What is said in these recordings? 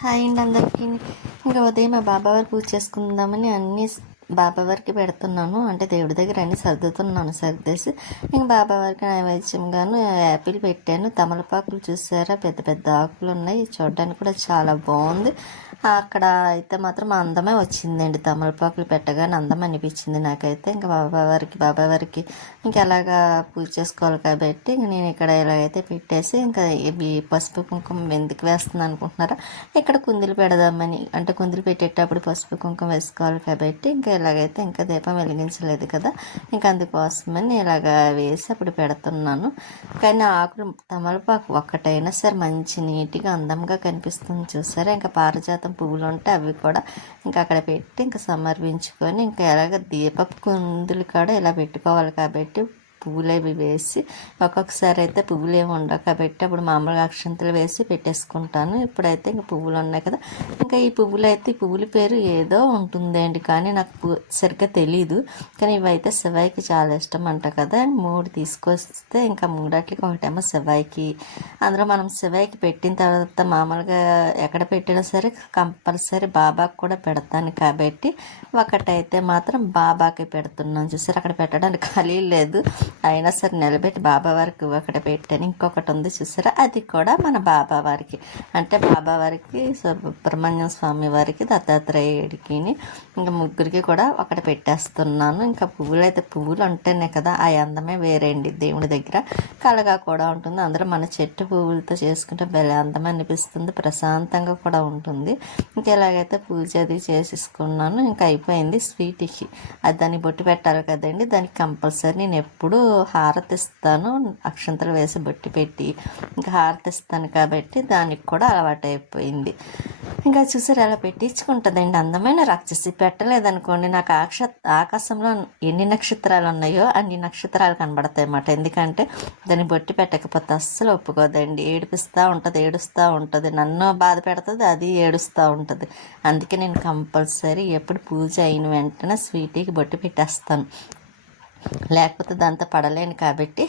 Hi అండి అందరికీ. ఇంకా ఉదయం మా బాబావారి పూజ చేసుకుందామని అన్ని బాబావారికి పెడుతున్నాను. అంటే దేవుడి దగ్గర అన్నీ సర్దుతున్నాను సర్దేసి. ఇంకా బాబావారికి నైవేద్యంగాను యాపిల్ పెట్టాను. తమలపాకులు చూసారా? పెద్ద పెద్ద ఆకులు ఉన్నాయి. చూడడానికి కూడా చాలా బాగుంది. అక్కడ అయితే మాత్రం అందమే వచ్చిందండి. తమలపాకులు పెట్టగానే అందం అనిపించింది నాకైతే. ఇంకా బాబావారికి బాబావారికి ఇంకా ఎలాగా పూజ చేసుకోవాలి కాబట్టి ఇంక నేను ఇక్కడ ఇలాగైతే పెట్టేసి ఇంకా ఇవి పసుపు కుంకుమ ఎందుకు వేస్తుంది అనుకుంటున్నారా? ఇక్కడ కుందులు పెడదామని. అంటే కుందులు పెట్టేటప్పుడు పసుపు కుంకుమ వేసుకోవాలి కాబట్టి ఇంకా ఇలాగైతే ఇంకా దీపం వెలిగించలేదు కదా ఇంకా అందుకోసమని ఇలాగ వేసి అప్పుడు పెడుతున్నాను. కానీ ఆకులు తమలపాకు ఒక్కటైనా సరే మంచి నీట్గా అందంగా కనిపిస్తుంది చూసారా? ఇంకా పారిజాతం పువ్వులు ఉంటే అవి కూడా ఇంకా అక్కడ పెట్టి ఇంకా సమర్పించుకొని ఇంకా ఎలాగ దీపపు కుందులు కూడా ఇలా పెట్టుకోవాలి కాబట్టి పువ్వులు అవి వేసి ఒక్కొక్కసారి అయితే పువ్వులు ఏమి ఉండవు కాబట్టి అప్పుడు మామూలుగా అక్షంతలు వేసి పెట్టేసుకుంటాను. ఇప్పుడైతే ఇంకా పువ్వులు ఉన్నాయి కదా. ఇంకా ఈ పువ్వులు అయితే ఈ పువ్వుల పేరు ఏదో ఉంటుందండి కానీ నాకు సరిగ్గా తెలీదు. కానీ ఇవైతే శివాయికి చాలా ఇష్టం అంట కదా మూడు తీసుకొస్తే ఇంకా మూడాట్లకి ఒకటేమో శివాయికి అందులో మనం శివాయికి పెట్టిన తర్వాత మామూలుగా ఎక్కడ పెట్టినా సరే కంపల్సరీ బాబాకి కూడా పెడతాను కాబట్టి ఒకటైతే మాత్రం బాబాకి పెడుతున్నాను. చూసారు? అక్కడ పెట్టడానికి ఖాళీ లేదు. అయినా సరే నిలబెట్టి బాబా వారికి ఒకటి పెట్టాను ఇంకొకటి ఉంది చూసారా? అది కూడా మన బాబావారికి అంటే బాబావారికి సుబ్రహ్మణ్యం స్వామి వారికి దత్తాత్రేయుడికి ఇంకా ముగ్గురికి కూడా ఒకటి పెట్టేస్తున్నాను. ఇంకా పువ్వులు అయితే పువ్వులు ఉంటేనే కదా ఆ అందమే వేరే అండి దేవుడి దగ్గర. కలగా కూడా ఉంటుంది. అందరూ మన చెట్టు పువ్వులతో చేసుకుంటే భలే అందం అనిపిస్తుంది. ప్రశాంతంగా కూడా ఉంటుంది. ఇంకా ఎలాగైతే పూజ అది చేసేసుకున్నాను ఇంకా అయిపోయింది స్వీట్కి అది దాన్ని బొట్టు పెట్టాలి కదండి. దానికి కంపల్సరీ నేను ఎప్పుడూ హారతి ఇస్తాను అక్షంతలు వేసి బొట్టి పెట్టి ఇంకా హారతి ఇస్తాను కాబట్టి దానికి కూడా అలవాటైపోయింది. ఇంకా చూసారు అలా పెట్టించుకుంటుందండి. అందమైన రాక్షసి పెట్టలేదనుకోండి. నాకు ఆక్ష ఆకాశంలో ఎన్ని నక్షత్రాలు ఉన్నాయో అన్ని నక్షత్రాలు కనబడతాయి అన్నమాట ఎందుకంటే దాన్ని బొట్టి పెట్టకపోతే అస్సలు ఒప్పుకోదండి. ఏడిపిస్తూ ఉంటుంది ఏడుస్తూ ఉంటుంది. నన్ను బాధ పెడుతుంది అది ఏడుస్తూ ఉంటుంది. అందుకే నేను కంపల్సరీ ఎప్పుడు పూజ అయిన వెంటనే స్వీటీకి బొట్టి పెట్టేస్తాను. లేకపోతే దాంతో పడలేను కాబట్టి.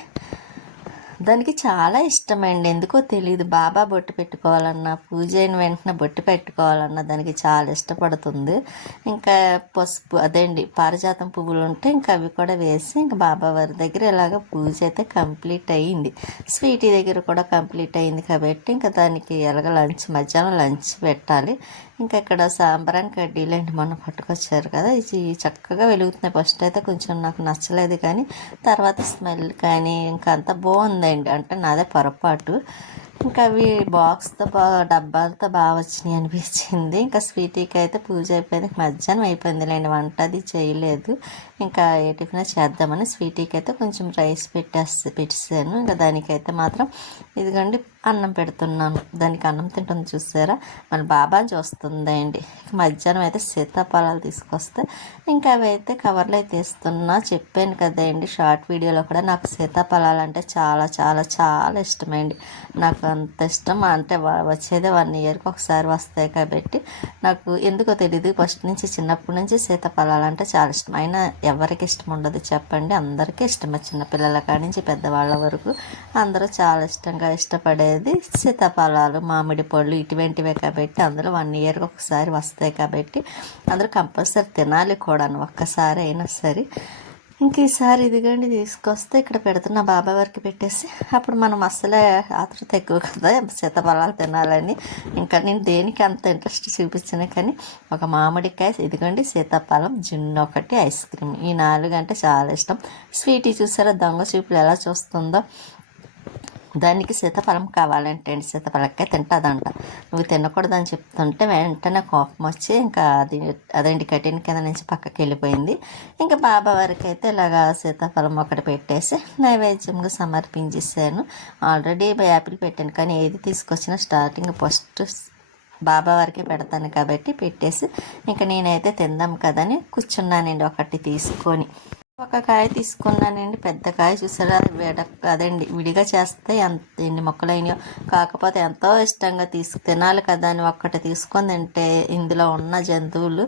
దానికి చాలా ఇష్టమండి. ఎందుకో తెలియదు బాబా బొట్టు పెట్టుకోవాలన్నా పూజ అయిన వెంటనే బొట్టు పెట్టుకోవాలన్నా దానికి చాలా ఇష్టపడుతుంది. ఇంకా పసుపు అదేండి పారిజాతం పువ్వులు ఉంటే ఇంకా అవి కూడా వేసి ఇంకా బాబా వారి దగ్గర ఇలాగ పూజ అయితే కంప్లీట్ అయ్యింది స్వీటీ దగ్గర కూడా కంప్లీట్ అయింది కాబట్టి ఇంకా దానికి ఎలాగ లంచ్ మధ్యాహ్నం లంచ్ పెట్టాలి. ఇంకా ఇక్కడ సాంబ్రాన్ కడ్డీలు అండి మొన్న పట్టుకొచ్చారు కదా. ఇది చక్కగా వెలుగుతున్నాయి. ఫస్ట్ అయితే కొంచెం నాకు నచ్చలేదు కానీ తర్వాత స్మెల్ కానీ ఇంకా అంత బాగుందండి. అంటే నాదే పొరపాటు. ఇంకా అవి బాక్స్తో బాగా డబ్బాలతో బాగా వచ్చినాయి అనిపించింది. ఇంకా స్వీటీకి అయితే పూజ అయిపోయింది. మధ్యాహ్నం అయిపోయింది లేండి వంట అది చేయలేదు. ఇంకా ఏ టిఫిన్ చేద్దామని స్వీటీకి అయితే కొంచెం రైస్ పెట్టేస్తే పెట్టేసాను. ఇంకా దానికైతే మాత్రం ఇదిగోండి అన్నం పెడుతున్నాను. దానికి అన్నం తింటుంది చూసారా? మన బాబా చూస్తుందండి. మధ్యాహ్నం అయితే సీతాఫలాలు తీసుకొస్తే ఇంకా అవి అయితే కవర్లో అయితే ఇస్తున్నా చెప్పాను కదండి షార్ట్ వీడియోలో కూడా నాకు సీతాఫలాలు అంటే చాలా చాలా చాలా ఇష్టమండి. నాకు అంత ఇష్టం. అంటే వ- వచ్చేదే వన్ ఇయర్కి ఒకసారి వస్తాయి కాబట్టి నాకు ఎందుకో తెలియదు ఫస్ట్ నుంచి చిన్నప్పటి నుంచి సీతాఫలాలు అంటే చాలా ఇష్టం. అయినా ఎవరికి ఇష్టం ఉండదు చెప్పండి. అందరికీ ఇష్టమే. చిన్నపిల్లల కాడి నుంచి పెద్దవాళ్ళ వరకు అందరూ చాలా ఇష్టంగా ఇష్టపడేది సీతాఫలాలు మామిడి పళ్ళు ఇటువంటివే కాబట్టి అందులో వన్ ఇయర్కి ఒకసారి వస్తాయి కాబట్టి అందరూ కంపల్సరీ తినాలి కూడాను ఒక్కసారి అయినా సరే. ఇంక ఈసారి ఇదిగండి తీసుకొస్తే ఇక్కడ పెడుతున్న బాబా వారికి పెట్టేసి అప్పుడు మనం అసలే ఆతృత ఎక్కువ కదా సీతాఫలాలు తినాలని. ఇంకా నేను దేనికి అంత ఇంట్రెస్ట్ చూపించిన కానీ ఒక మామిడికాయ ఇదిగోండి సీతాఫలం జున్ను ఒకటి ఐస్ క్రీమ్. ఈ నాలుగు అంటే చాలా ఇష్టం. స్వీటీ చూసారా? దొంగ చూపులు ఎలా చూస్తుందో. దానికి సీతాఫలం కావాలంటే అండి. సీతాఫలకాయ తింటుందంట. నువ్వు తినకూడదని చెప్తుంటే వెంటనే కోపం వచ్చి ఇంకా అది అదేంటి కఠిన కింద నుంచి పక్కకి వెళ్ళిపోయింది. ఇంకా బాబా వారికి అయితే ఇలాగా సీతాఫలం ఒకటి పెట్టేసి నైవేద్యంగా సమర్పించేసాను. ఆల్రెడీ యాపిల్ పెట్టాను కానీ ఏది తీసుకొచ్చినా స్టార్టింగ్ ఫస్ట్ బాబా వారికి పెడతాను కాబట్టి పెట్టేసి ఇంకా నేనైతే తిందాం కదని కూర్చున్నానండి ఒకటి తీసుకొని. ఒక కాయ తీసుకున్నానండి పెద్ద కాయ చూసారా? అది విడ అదండి విడిగా చేస్తే ఎంత ఎన్ని మొక్కలు అయినాయో కాకపోతే ఎంతో ఇష్టంగా తీసుకు తినాలి కదా అని ఒక్కటి తీసుకొని తింటే ఇందులో ఉన్న జంతువులు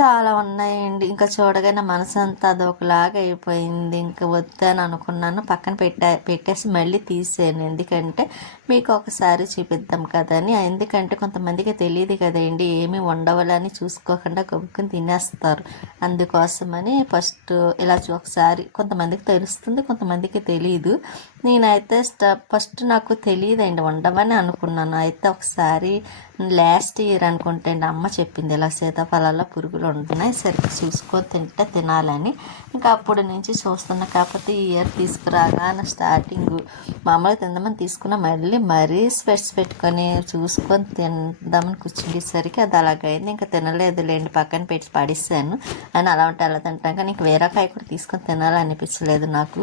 చాలా ఉన్నాయండి. ఇంకా చూడగానే మనసు అంతా అదొకలాగా అయిపోయింది. ఇంకా వద్దని అనుకున్నాను. పక్కన పెట్టా పెట్టేసి మళ్ళీ తీసాను ఎందుకంటే మీకు ఒకసారి చూపిద్దాం కదా అని. ఎందుకంటే కొంతమందికి తెలియదు కదండి. ఏమి ఉండవాలని చూసుకోకుండా గబుక్కుని తినేస్తారు. అందుకోసమని ఫస్ట్ ఇలా ఒకసారి కొంతమందికి తెలుస్తుంది కొంతమందికి తెలియదు నేనైతే స్ట ఫస్ట్ నాకు తెలియదండి ఉండవని అనుకున్నాను. అయితే ఒకసారి లాస్ట్ ఇయర్ అనుకుంటే అండి అమ్మ చెప్పింది ఇలా సీతాఫలాల్లో పురుగులు ఉంటున్నాయి సరిగ్గా చూసుకొని తింటే తినాలని. ఇంకా అప్పటి నుంచి చూస్తున్నా కాకపోతే ఈ ఇయర్ తీసుకురాగానే స్టార్టింగ్ మామూలుగా తిందామని తీసుకున్నా మళ్ళీ మరీ స్పెట్స్ పెట్టుకొని చూసుకొని తిందామని కూర్చుండేసరికి అది అలాగైంది. ఇంకా తినలేదులేండి పక్కన పెట్టి పడేసాను. అని అలా ఉంటే అలా తింటాం కానీ ఇంక వేరే కాయ కూడా తీసుకొని తినాలనిపించలేదు నాకు.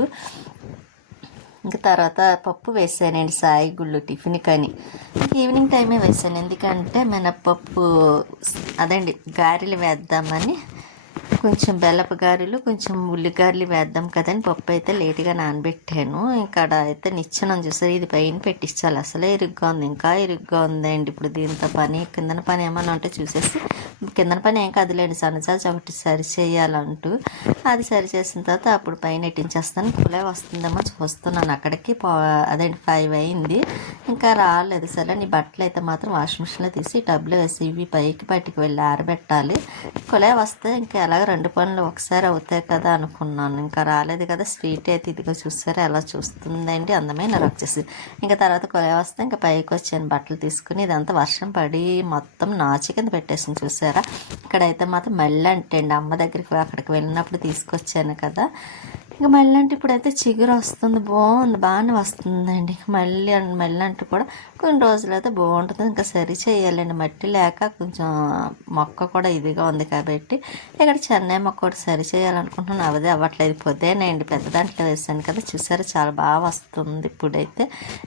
ఇంకా తర్వాత పప్పు వేసానండి సాయి గుళ్ళు టిఫిన్ కానీ. ఈవినింగ్ టైమే వేసాను. ఎందుకంటే మినప్పప్పు అదండి గారెలు వేద్దామని కొంచెం బెల్లపు గారెలు కొంచెం ఉల్లిగారెలు వేద్దాం కదని పప్పు అయితే లేట్గా నానబెట్టాను. ఇక్కడ అయితే నిచ్చెనం చూసారు? ఇది పైన పెట్టించాలి. అసలే ఇరుగ్గా ఉంది. ఇంకా ఇరుగ్గా ఉందండి. ఇప్పుడు దీంతో పని కిందన పని ఏమన్నా ఉంటే చూసేసి. కిందన పని ఏం కదలేండి. సన్నజాజి ఒకటి సరి చేయాలంటూ. అది సరి చేసిన తర్వాత అప్పుడు పైన ఎట్టించేస్తాను. కులే వస్తుందేమో చూస్తున్నాను. అక్కడికి పో అదేంటి ఫైవ్ అయింది. ఇంకా రాలేదు. సరే నీ బట్టలు అయితే మాత్రం వాషింగ్ మిషన్లో తీసి టబ్లో వేసి ఇవి పైకి బయటికి వెళ్ళి ఆరబెట్టాలి. కులే వస్తే ఇంకా ఎలా ఎలాగ రెండు పనులు ఒకసారి అవుతాయి కదా అనుకున్నాను. ఇంకా రాలేదు కదా. స్వీట్ అయితే ఇదిగో చూసారా ఎలా చూస్తుందండి? అందమైన వచ్చేసి ఇంకా తర్వాత కొలే వస్తే ఇంకా పైకి వచ్చాను. బట్టలు తీసుకుని ఇదంతా వర్షం పడి మొత్తం నాచి కింద పెట్టేసింది చూసారా. ఇక్కడైతే మాత్రం మళ్ళీ అంటే అండి అమ్మ దగ్గరికి అక్కడికి వెళ్ళినప్పుడు తీసుకొచ్చాను కదా. ఇంకా మళ్ళీ అంటే ఇప్పుడైతే చిగురు వస్తుంది బాగుంది బాగానే వస్తుందండి. మళ్ళీ మళ్ళీ అంటే కూడా కొన్ని రోజులు అయితే బాగుంటుంది. ఇంకా సరి చేయాలండి. మట్టి లేక కొంచెం మొక్క కూడా ఇదిగా ఉంది కాబట్టి ఇక్కడ చెన్నై మొక్క కూడా సరి చేయాలనుకుంటున్నాను. అవదే అవ్వట్లేదు. పొద్దునండి పెద్ద దాంట్లో వేసాను కదా. చూసారు? చాలా బాగా వస్తుంది ఇప్పుడైతే.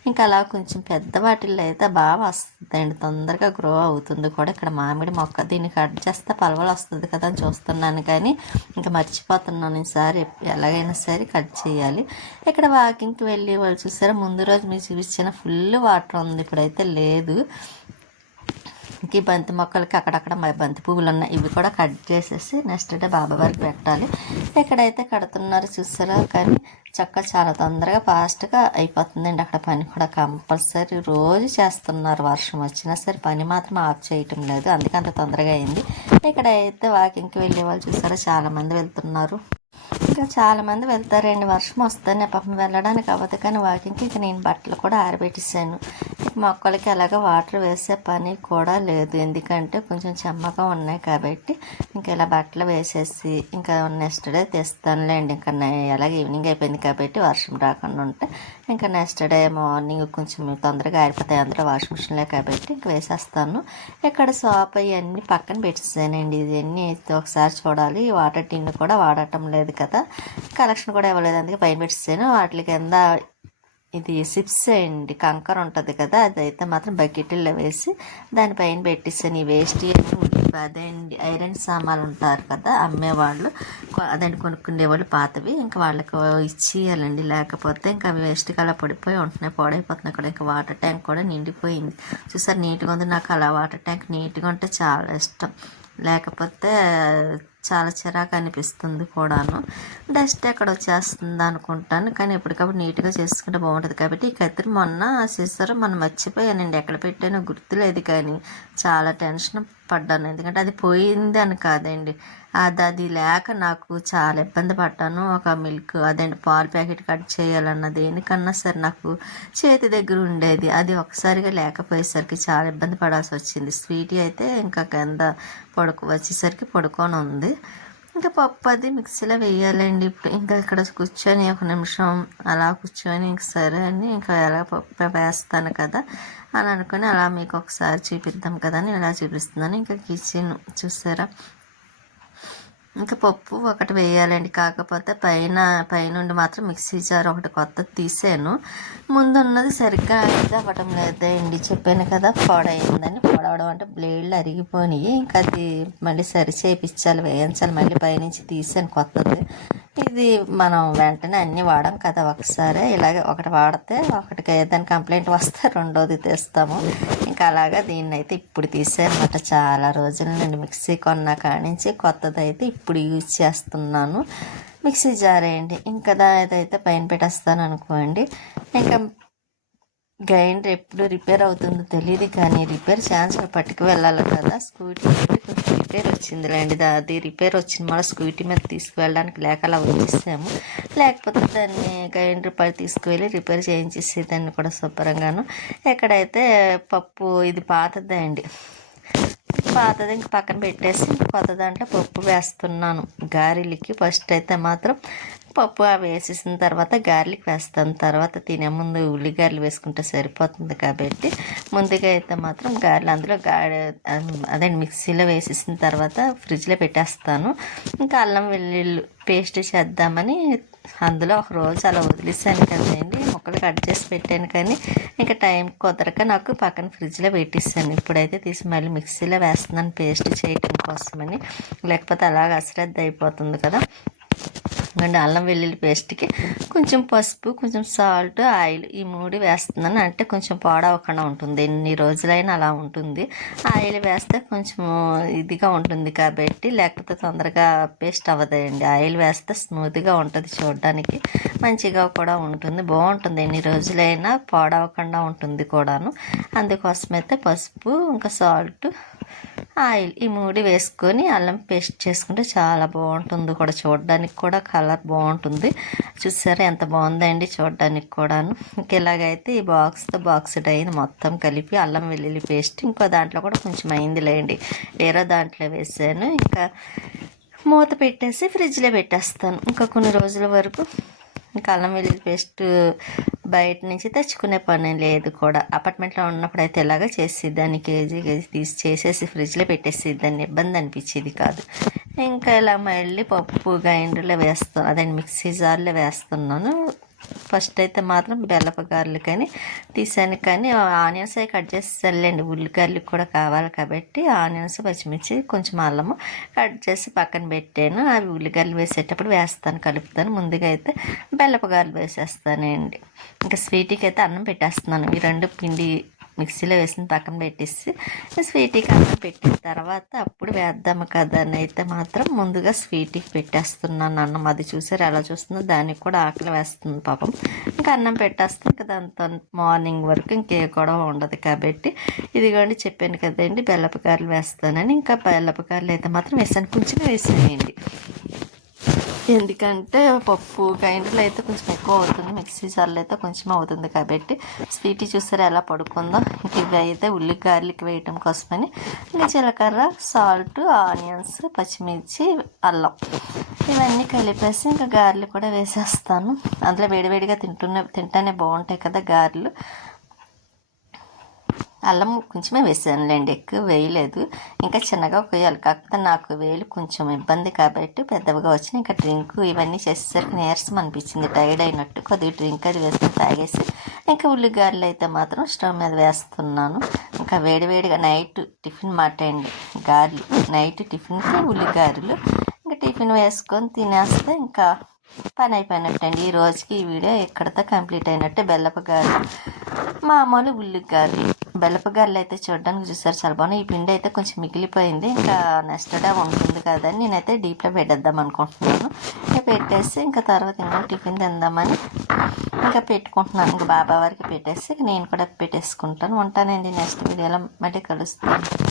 ఇంకా అలా కొంచెం పెద్ద వాటిల్లో అయితే బాగా వస్తుందండి. తొందరగా గ్రో అవుతుంది కూడా ఇక్కడ మామిడి మొక్క. దీన్ని కట్ చేస్తే పలవలు వస్తుంది కదా అని చూస్తున్నాను కానీ ఇంకా మర్చిపోతున్నాను ఈసారి. ఎలాగైనా సరే కట్ చేయాలి. ఇక్కడ వాకింగ్కి వెళ్ళి వాళ్ళు చూసారా ముందు రోజు మీరు చూపించిన ఫుల్ వాటర్ ఉంది. ఇప్పుడైతే లేదు. ఈ బంతి మొక్కలకి అక్కడక్కడ మరి బంతి పువ్వులు ఉన్నాయి. ఇవి కూడా కట్ చేసేసి నెక్స్ట్ డే బాబా వారికి పెట్టాలి. ఎక్కడైతే కడుతున్నారు చూసారా కానీ చక్క చాలా తొందరగా ఫాస్ట్గా అయిపోతుందండి. అక్కడ పని కూడా కంపల్సరీ రోజు చేస్తున్నారు. వర్షం వచ్చినా సరే పని మాత్రం ఆఫ్ చేయటం లేదు. అందుకే అంత తొందరగా అయింది. ఇక్కడ అయితే వాకింగ్కి వెళ్ళే వాళ్ళు చూసారా చాలామంది వెళ్తున్నారు. ఇంకా చాలామంది వెళ్తారండి వర్షం వస్తేనే పాపం వెళ్ళడానికి అవ్వదు కానీ వాకింగ్కి ఇక నేను బట్టలు కూడా ఆరబెట్టేసాను ఇక మొక్కలకి అలాగ వాటర్ వేసే పని కూడా లేదు. ఎందుకంటే కొంచెం చెమ్మగా ఉన్నాయి కాబట్టి ఇంకా ఇలా బట్టలు వేసేసి ఇంకా నెక్స్ట్ డే తెస్తానులేండి. ఇంకా ఎలాగ ఈవినింగ్ అయిపోయింది కాబట్టి వర్షం రాకుండా ఉంటే ఇంకా నెక్స్ట్ డే మార్నింగ్ కొంచెం తొందరగా ఆరిపోతాయి. అందరూ వాషింగ్ మిషన్లో కాబట్టి ఇంక వేసేస్తాను. ఇక్కడ సోప్ అవన్నీ పక్కన పెట్టేసానండి. ఇవన్నీ అయితే ఒకసారి చూడాలి. వాటర్ టిన్ కూడా వాడటం లేదు కదా. కలెక్షన్ కూడా ఇవ్వలేదు. అందుకే పైన పెట్టేసాను. వాటి కింద ఇది సిప్స్ అండి కంకర ఉంటుంది కదా అదైతే మాత్రం బకెట్లో వేసి దానిపైన పెట్టేసాను ఈ వేస్ట్ అదేండి ఐరన్ సామాన్లు ఉంటారు కదా అమ్మేవాళ్ళు అదండి కొనుక్కునే వాళ్ళు పాతవి ఇంకా వాళ్ళకి ఇచ్చేయాలండి. లేకపోతే ఇంకా అవి వేస్ట్ అలా పడిపోయి ఉంటున్నాయి పాడైపోతున్నాయి కూడా. ఇంకా వాటర్ ట్యాంక్ కూడా నిండిపోయింది. చూసారు నీట్గా ఉంది నాకు అలా వాటర్ ట్యాంక్ నీట్గా ఉంటే చాలా ఇష్టం. లేకపోతే చాలా చిరాకు అనిపిస్తుంది కూడాను. డస్ట్ ఎక్కడ వచ్చేస్తుంది అనుకుంటాను కానీ ఎప్పటికప్పుడు నీట్గా చేసుకుంటే బాగుంటుంది కాబట్టి ఈ కత్తిరి మొన్న సీసర్ మనం మర్చిపోయానండి. ఎక్కడ పెట్టానో గుర్తులేదు కానీ చాలా టెన్షన్ పడ్డాను. ఎందుకంటే అది పోయింది అని కాదండి. అది అది లేక నాకు చాలా ఇబ్బంది పడ్డాను. ఒక మిల్క్ అదేంటి పాలు ప్యాకెట్ కట్ చేయాలన్న దేనికన్నా సరే నాకు చేతి దగ్గర ఉండేది. అది ఒకసారిగా లేకపోయేసరికి చాలా ఇబ్బంది పడాల్సి వచ్చింది. స్వీటీ అయితే ఇంకా కింద పడుకో వచ్చేసరికి పడుకొని ఉంది ఇంకా పప్పు అది మిక్సీలో వేయాలండి. ఇప్పుడు ఇంకా ఇక్కడ కూర్చొని ఒక నిమిషం అలా కూర్చొని సరే అని ఇంకా ఎలా పప్పు వేస్తాను కదా అని అనుకుని అలా మీకు ఒకసారి చూపిద్దాం కదా అని ఇలా చూపిస్తున్నాను. ఇంకా కిచెన్ చూసారా? ఇంకా పప్పు ఒకటి వేయాలండి. కాకపోతే పైన పైనుండి మాత్రం మిక్సీ జార్ ఒకటి కొత్త తీసాను. ముందు ఉన్నది సరిగ్గా ఇది అవ్వటం లేదండి చెప్పాను కదా పొడైందని. పొడవడం అంటే బ్లేడ్లు అరిగిపోయినాయి. ఇంకా అది మళ్ళీ సరి చేయించాలి వేయించాలి. మళ్ళీ పైనుంచి తీసాను కొత్తది. ఇది మనం వెంటనే అన్నీ వాడం కదా ఒకసారి. ఇలాగే ఒకటి వాడితే ఒకటికి ఏదైనా కంప్లైంట్ వస్తే రెండోది తెస్తాము. ఇంకా అలాగా దీన్ని అయితే ఇప్పుడు తీసేయమాట చాలా రోజుల. నుండి మిక్సీ కొన్నా కానించి నుంచి కొత్తది అయితే ఇప్పుడు యూజ్ చేస్తున్నాను. మిక్సీ జార్ వేయండి. ఇంకా అయితే పైన పెట్టేస్తాను అనుకోండి. ఇంకా గ్రైండర్ ఎప్పుడు రిపేర్ అవుతుందో తెలియదు కానీ రిపేర్ ఛాన్స్ పట్టుకు వెళ్ళాలి కదా. స్కూటీ కొంచెం రిపేర్ వచ్చిందిలేండి దా- అది రిపేర్ వచ్చిన మళ్ళీ స్కూటీ మీద తీసుకువెళ్ళడానికి లేక అలా వచ్చేసాము. లేకపోతే దాన్ని గ్రైండర్ పై తీసుకువెళ్ళి రిపేర్ చేయించేసేదాన్ని కూడా శుభ్రంగాను. ఎక్కడైతే పప్పు ఇది పాతదే అండి. పాతది ఇంక పక్కన పెట్టేసి కొత్త దాంట్లో పప్పు వేస్తున్నాను. గారెలకి ఫస్ట్ అయితే మాత్రం పప్పు అవి వేసేసిన తర్వాత గార్లిక్ వేస్తాను తర్వాత తినే ముందు ఉల్లిగారెలు వేసుకుంటే సరిపోతుంది కాబట్టి ముందుగా అయితే మాత్రం గారెలు అందులో గారె అదే మిక్సీలో వేసేసిన తర్వాత ఫ్రిడ్జ్లో పెట్టేస్తాను. ఇంకా అల్లం వెల్లుల్లి పేస్ట్ చేద్దామని అందులో ఒక రోజు అలా వదిలేసాను కదండి. ముక్కలు కట్ చేసి పెట్టాను కానీ ఇంకా టైం కుదరక నాకు పక్కన ఫ్రిడ్జ్లో పెట్టిస్తాను ఇప్పుడైతే తీసి మళ్ళీ మిక్సీలో వేస్తున్నాను పేస్ట్ చేయటం కోసమని. లేకపోతే అలాగ అశ్రద్ధ అయిపోతుంది కదా. అండ్ అల్లం వెల్లుల్లి పేస్ట్కి కొంచెం పసుపు కొంచెం సాల్ట్ ఆయిల్ ఈ మూడు వేస్తున్నాను. అంటే కొంచెం పాడవకుండా ఉంటుంది. ఎన్ని రోజులైనా అలా ఉంటుంది. ఆయిల్ వేస్తే కొంచెం ఇదిగా ఉంటుంది కాబట్టి లేకపోతే తొందరగా పేస్ట్ అవ్వదండి. ఆయిల్ వేస్తే స్మూత్గా ఉంటుంది చూడడానికి. మంచిగా కూడా ఉంటుంది. బాగుంటుంది. ఎన్ని రోజులైనా పాడవకుండా ఉంటుంది కూడాను. అందుకోసమైతే పసుపు ఇంకా సాల్ట్ ఆయిల్ ఈ మూడు వేసుకొని అల్లం పేస్ట్ చేసుకుంటే చాలా బాగుంటుంది కూడా చూడడానికి కూడా కలర్ బాగుంటుంది. చూసారా ఎంత బాగుందండి చూడడానికి కూడాను. ఇంక ఇలాగైతే ఈ బాక్స్తో బాక్స్ అయింది మొత్తం కలిపి అల్లం వెల్లుల్లి పేస్ట్ ఇంకో దాంట్లో కూడా కొంచెం అయింది లేండి వేరే దాంట్లో వేసాను. ఇంకా మూత పెట్టేసి ఫ్రిడ్జ్లో పెట్టేస్తాను. ఇంకా కొన్ని రోజుల వరకు ఇంకా అల్లం వెల్లుల్లి పేస్ట్ బయట నుంచి తెచ్చుకునే పని లేదు కూడా. అపార్ట్మెంట్లో ఉన్నప్పుడు అయితే ఇలాగ చేసేదాన్ని కేజీ కేజీ తీసి చేసేసి ఫ్రిడ్జ్లో పెట్టేసి దాన్ని ఇబ్బంది అనిపించేది కాదు. ఇంకా ఇలా మళ్ళీ పప్పు గ్రైండర్లో వేస్తాను అదే మిక్సీ జార్లో వేస్తున్నాను. ఫస్ట్ అయితే మాత్రం బెల్లపు గారెలు కానీ తీసాను కానీ ఆనియన్స్ అవి కట్ చేసి చల్లండి ఉల్లిగారెలు కూడా కావాలి కాబట్టి ఆనియన్స్ పచ్చిమిర్చి కొంచెం అల్లము కట్ చేసి పక్కన పెట్టాను. అవి ఉల్లిగారెలు వేసేటప్పుడు వేస్తాను కలుపుతాను. ముందుగా అయితే బెల్లపు గారెలు వేసేస్తానండి. ఇంకా స్వీట్కి అయితే అన్నం పెట్టేస్తున్నాను. ఈ రెండు పిండి మిక్సీలో వేసిన పక్కన పెట్టేసి స్వీటీకి అన్నం పెట్టిన తర్వాత అప్పుడు వేద్దాము కదా అని అయితే మాత్రం ముందుగా స్వీటీకి పెట్టేస్తున్నాను అన్నం. అది చూసారు ఎలా చూస్తుందో దానికి కూడా ఆకలి వేస్తుంది పాపం. ఇంకా అన్నం పెట్టేస్తాను కదా అంత మార్నింగ్ వరకు ఇంకే కూడా ఉండదు కాబట్టి. ఇదిగోండి చెప్పాను కదండి బెల్లపు వేస్తానని. ఇంకా బెల్లపు అయితే మాత్రం వేసాను. కొంచెం వేసానండి ఎందుకంటే పప్పు గ్రైండర్లో అయితే కొంచెం ఎక్కువ అవుతుంది మిక్సీ జార్లో అయితే కొంచెం అవుతుంది కాబట్టి స్వీట్ చూసారా ఎలా పడుకుందో. ఇవి అయితే ఉల్లి గార్లిక్ వేయటం కోసమని ఇంకా జీలకర్ర సాల్ట్ ఆనియన్స్ పచ్చిమిర్చి అల్లం ఇవన్నీ కలిపేసి ఇంకా గారెలు కూడా వేసేస్తాను. అందులో వేడివేడిగా తింటున్న తింటేనే బాగుంటాయి కదా గారెలు. అల్లం కొంచెమే వేసానులేండి ఎక్కువ వేయలేదు. ఇంకా చిన్నగా కొయ్యాలి. కాకపోతే నాకు వేలు కొంచెం ఇబ్బంది కాబట్టి పెద్దవిగా వచ్చిన ఇంకా డ్రింక్ ఇవన్నీ చేసేసరికి నీరసం అనిపించింది. టైర్డ్ అయినట్టు కొద్దిగా డ్రింక్ అది వేసుకుని తాగేసి ఇంకా ఉల్లిగారెలు అయితే మాత్రం స్టవ్ మీద వేస్తున్నాను. ఇంకా వేడివేడిగా నైట్ టిఫిన్ మాటండి గారెలు. నైట్ టిఫిన్కి ఉల్లిగారెలు ఇంకా టిఫిన్ వేసుకొని తినేస్తే ఇంకా పని అయిపోయినట్టు అండి. ఈ రోజుకి ఈ వీడియో ఎక్కడితో కంప్లీట్ అయినట్టే బెల్లపు గారు మామూలు ఉల్లిగారెలు బెల్లపగారలు అయితే చూడడానికి చూసారు. చాలా బాగున్నాయి. ఈ పిండి అయితే కొంచెం మిగిలిపోయింది. ఇంకా నెక్స్ట్ డే ఉంటుంది కదా నేనైతే డీప్లో పెట్టేద్దాం అనుకుంటున్నాను. ఇంకా పెట్టేసి ఇంకా తర్వాత ఇంకో టిఫిన్ తిందామని ఇంకా పెట్టుకుంటున్నాను. ఇంకా బాబా వారికి పెట్టేసి నేను కూడా పెట్టేసుకుంటాను. ఉంటానండి. నెక్స్ట్ వీడియోలో మళ్ళీ కలుస్తాను.